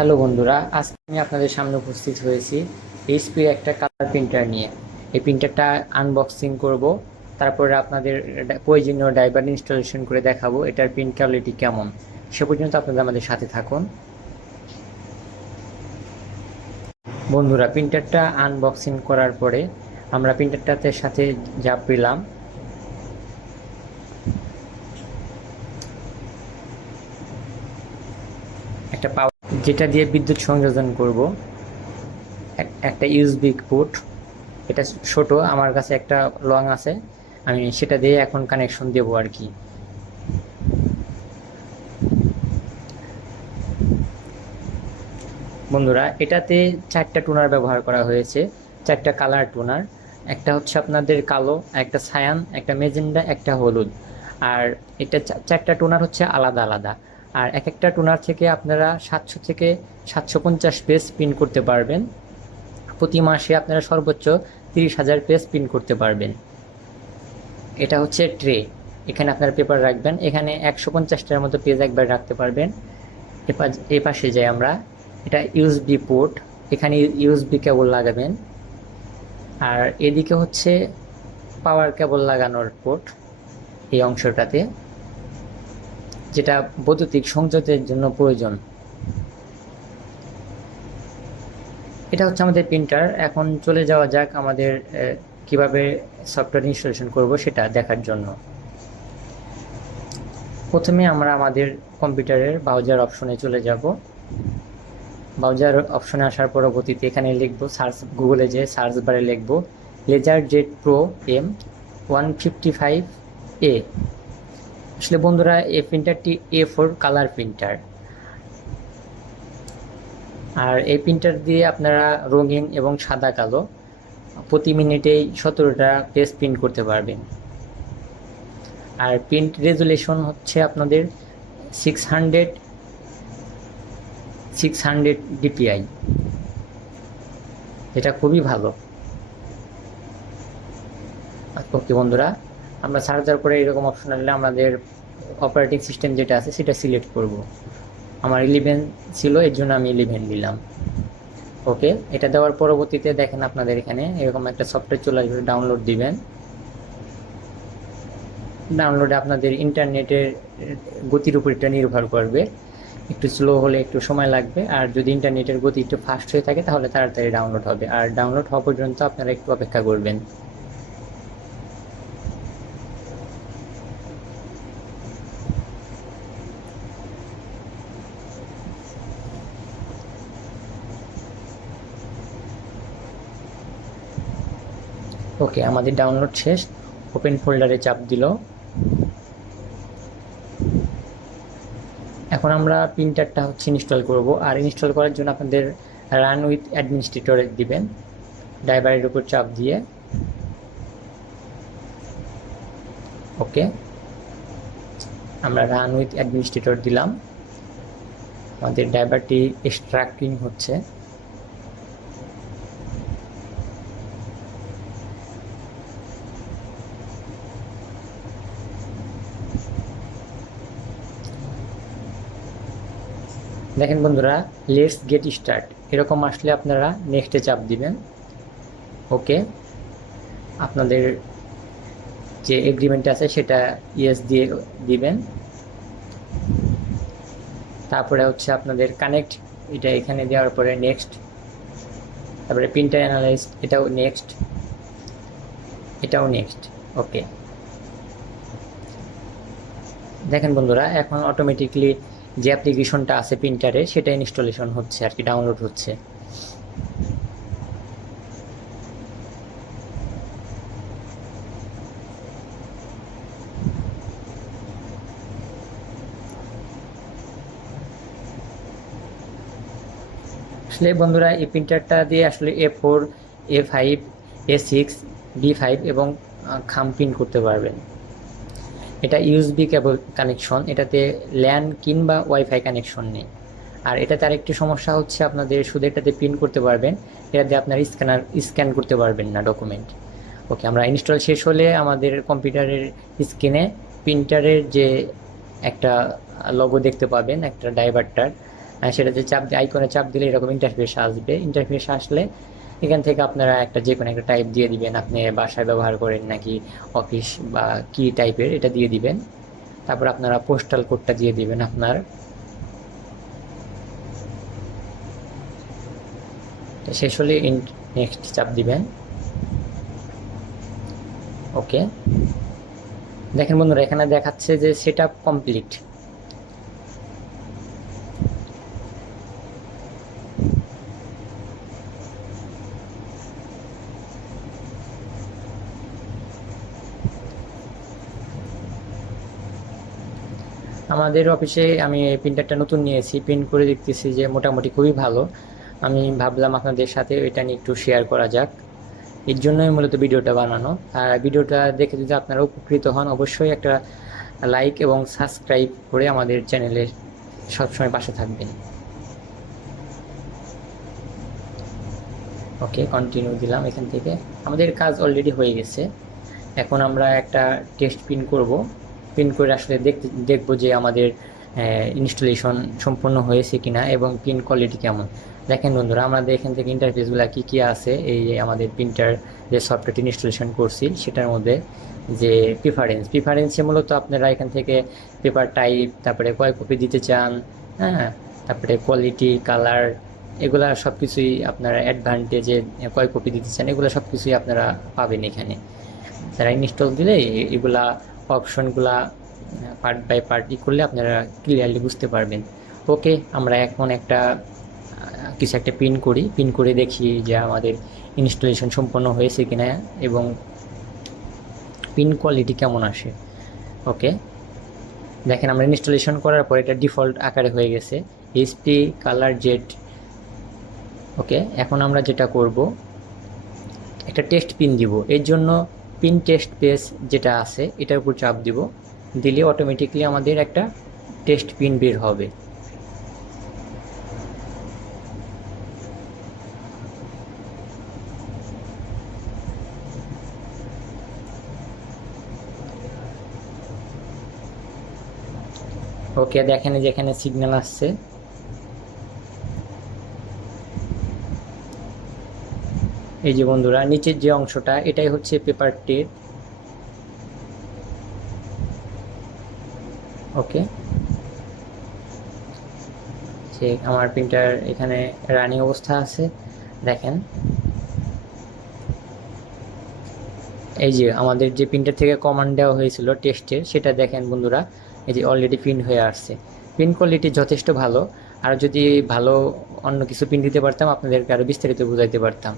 Hello বন্ধুরা, আজকে আমি আপনাদের সামনে উপস্থিত হয়েছি এইচপির একটা কালার প্রিন্টার নিয়ে। এই প্রিন্টারটা আনবক্সিং করব, তারপরে আপনাদের প্রয়োজনীয় ড্রাইভার ইনস্টলেশন করে দেখাবো এটার প্রিন্ট কোয়ালিটি কেমন। সে পর্যন্ত আপনাদের আমাদের সাথে থাকুন। বন্ধুরা, প্রিন্টারটা আনবক্সিং করার পরে আমরা প্রিন্টারটাতে সাথে যা পেলাম, একটা পাওয়ার যেটা দিয়ে বিদ্যুৎ সংযোজন করব, একটা ইউএসবি পোর্ট। এটা ছোট, আমার কাছে একটা লং আছে, আমি সেটা দিয়ে এখন কানেকশন দেবো আর কি। বন্ধুরা, এটাতে চারটা টোনার ব্যবহার করা হয়েছে, চারটা কালার টোনার। একটা হচ্ছে আপনাদের কালো, একটা ছায়ান, একটা মেজেন্ডা, একটা হলুদ। আর এটা চারটা টোনার হচ্ছে আলাদা আলাদা। আর এক একটা টোনার থেকে আপনারা 700 থেকে 750 পেজ প্রিন্ট করতে পারবেন। প্রতি মাসে আপনারা সর্বোচ্চ 30,000 পেজ প্রিন্ট করতে পারবেন। এটা হচ্ছে ট্রে, এখানে আপনারা পেপার রাখবেন। এখানে 150টার মতো পেজ একবার রাখতে পারবেন। এ পাশে যাই আমরা, এটা ইউএসবি পোর্ট, এখানে ইউএসবি কেবল লাগাবেন। আর এদিকে হচ্ছে পাওয়ার কেবল লাগানোর পোর্ট, এই অংশটাতে, যেটা বৈদ্যুতিক সংযোগের জন্য প্রয়োজন। এটা হচ্ছে আমাদের প্রিন্টার। এখন চলে যাওয়া যাক আমাদের কিভাবে সফটওয়্যার ইনস্টলেশন করব সেটা দেখার জন্য। প্রথমে আমরা আমাদের কম্পিউটারের ব্রাউজার অপশনে চলে যাব। ব্রাউজার অপশনে আসার পরবর্তীতে এখানে লিখব সার্চ, গুগলে যে সার্চ বারে লিখব লেজারজেট প্রো M155A। আসলে বন্ধুরা, এই প্রিন্টারটি A4 কালার প্রিন্টার। আর এই প্রিন্টার দিয়ে আপনারা রঙিন এবং সাদা কালো প্রতি মিনিটেই 17টা পেজ প্রিন্ট করতে পারবেন। আর প্রিন্ট রেজুলেশন হচ্ছে আপনাদের 600 DPI, যেটা খুবই ভালো। ওকে বন্ধুরা, আমরা সার্চার করে এরকম অপশন আসলে আমাদের অপারেটিং সিস্টেম যেটা আছে সেটা সিলেক্ট করব। আমার 11 ছিল, এর জন্য আমি 11 নিলাম। ওকে, এটা দেওয়ার পরবর্তীতে দেখেন আপনাদের এখানে এরকম একটা সফটওয়্যার চলে আসবে, ডাউনলোড দিবেন। ডাউনলোডে আপনাদের ইন্টারনেটের গতির উপর এটা নির্ভর করবে, একটু স্লো হলে একটু সময় লাগবে, আর যদি ইন্টারনেটের গতি একটু ফাস্ট হয়ে থাকে তাহলে তাড়াতাড়ি ডাউনলোড হবে। আর ডাউনলোড হওয়া পর্যন্ত আপনারা একটু অপেক্ষা করবেন। ওকে, আমাদের ডাউনলোড শেষ। ওপেন ফোল্ডারে চাপ দিল। এখন আমরা প্রিন্টারটা হচ্ছে ইনস্টল করব। আর ইনস্টল করার জন্য আপনাদের রান উইথ অ্যাডমিনিস্ট্রেটর দিবেন, ড্রাইভারের উপর চাপ দিয়ে। ওকে, আমরা রান উইথ অ্যাডমিনিস্ট্রেটর দিলাম। আমাদের ড্রাইভারটি এক্সট্রাক্টিং হচ্ছে। দেখেন বন্ধুরা, লেটস গেট স্টার্ট এরকম আসলে আপনারা নেক্সটে চাপ দিবেন। ওকে, আপনাদের যে এগ্রিমেন্ট আছে সেটা ইয়েস দিয়ে দিবেন। তারপরে হচ্ছে আপনাদের কানেক্ট, এটা এখানে দেওয়ার পরে নেক্সট। তারপরে প্রিন্টার অ্যানালাইজ, এটাও নেক্সট, এটাও নেক্সট। ওকে, দেখেন বন্ধুরা, এখন অটোমেটিকলি যে অ্যাপ্লিকেশনটা আছে প্রিন্টারে সেটা ইনস্টলেশন হচ্ছে আর কি, ডাউনলোড হচ্ছে। আসলে বন্ধুরা, এই প্রিন্টারটা দিয়ে আসলে A4, A5, A6, B5 এবং খাম প্রিন্ট করতে পারবেন। এটা ইউএসবি কেবল কানেকশন, এটাতে ল্যান কিংবা ওয়াইফাই কানেকশন নেই। আর এটাতে আরেকটি সমস্যা হচ্ছে আপনাদের শুধু এটাতে প্রিন্ট করতে পারবেন, এটাতে আপনার স্ক্যান করতে পারবেন না ডকুমেন্ট। ওকে, আমরা ইনস্টল শেষ হলে আমাদের কম্পিউটারের স্ক্রিনে প্রিন্টারের যে একটা লোগো দেখতে পাবেন একটা ড্রাইভারটার, সেটাতে চাপ দিয়ে আইকনে চাপ দিলে এরকম ইন্টারফেস আসবে। ইন্টারফেস আসলে এখান থেকে আপনারা যে কোনো একটা টাইপ দিয়ে দিবেন, আপনি বাসায় ব্যবহার করেন নাকি অফিস বা কি টাইপের, এটা দিয়ে দিবেন। তারপর আপনারা পোস্টাল কোডটা দিয়ে দিবেন আপনার। শেষ হলে নেক্সট চাপ দিবেন। ওকে, দেখেন বন্ধুরা এখানে দেখাচ্ছে যে সেটআপ কমপ্লিট। আমাদের অফিসে আমি এই প্রিন্টারটা নতুন নিয়েছি, প্রিন্ট করে দেখতেছি যে মোটামুটি খুবই ভালো। আমি ভাবলাম আপনাদের সাথে এটা নিয়ে একটু শেয়ার করা যাক, এর জন্যই মূলত ভিডিওটা বানানো। আর ভিডিওটা দেখে যদি আপনারা উপকৃত হন, অবশ্যই একটা লাইক এবং সাবস্ক্রাইব করে আমাদের চ্যানেলের সবসময় পাশে থাকবেন। ওকে, কন্টিনিউ দিলাম। এখান থেকে আমাদের কাজ অলরেডি হয়ে গেছে। এখন আমরা একটা টেস্ট প্রিন্ট করব। প্রিন্ট করে আসলে দেখব যে আমাদের ইনস্টলেশন সম্পূর্ণ হয়েছে কিনা এবং প্রিন্ট কোয়ালিটি কেমন। দেখেন বন্ধুরা, আমাদের এখান থেকে ইন্টারফেসগুলো কী আছে, এই যে আমাদের প্রিন্টার যে সফটওয়্যারটি ইনস্টলেশন করছি সেটার মধ্যে যে প্রিফারেন্সে মূলত আপনারা এখান থেকে পেপার টাইপ, তারপরে কয় কপি দিতে চান, হ্যাঁ, তারপরে কোয়ালিটি, কালার, এগুলা সব কিছুই আপনারা অ্যাডভান্টেজে কয় কপি দিতে চান এগুলো সব কিছুই আপনারা পাবেন এখানে। যারা ইনস্টল দিলে এগুলা অপশনগুলা পার্ট বাই পার্ট করলে আপনারা ক্লিয়ারলি বুঝতে পারবেন। ওকে, আমরা এখন কিছু একটা পিন করে দেখি যে আমাদের ইনস্টলেশন সম্পন্ন হয়েছে কিনা এবং পিন কোয়ালিটি কেমন আসে। ওকে, দেখেন আমরা ইনস্টলেশন করার পর এটা ডিফল্ট আকারে হয়ে গেছে, এইচপি কালার জেড। ওকে, এখন আমরা যেটা করব, একটা টেস্ট পিন দিব। এর জন্য পিন টেস্ট পেজ যেটা আছে এটার উপর চাপ দিব, দিলে অটোমেটিকলি আমাদের একটা টেস্ট পিন বের হবে। ওকে, দেখেন যেখানে সিগন্যাল আসছে, এই যে বন্ধুরা নিচের যে অংশটা এটাই হচ্ছে পেপারটির। ওকে, যে আমার প্রিন্টার এখানে রানিং অবস্থা আছে। দেখেন এই যে আমাদের যে প্রিন্টার থেকে কমান্ড দেওয়া হয়েছিল টেস্টের, সেটা দেখেন বন্ধুরা, এই যে অলরেডি প্রিন্ট হয়ে আসছে। প্রিন্ট কোয়ালিটি যথেষ্ট ভালো। আর যদি ভালো অন্য কিছু প্রিন্ট দিতে পারতাম আপনাদেরকে আরও বিস্তারিত বুঝাইতে পারতাম।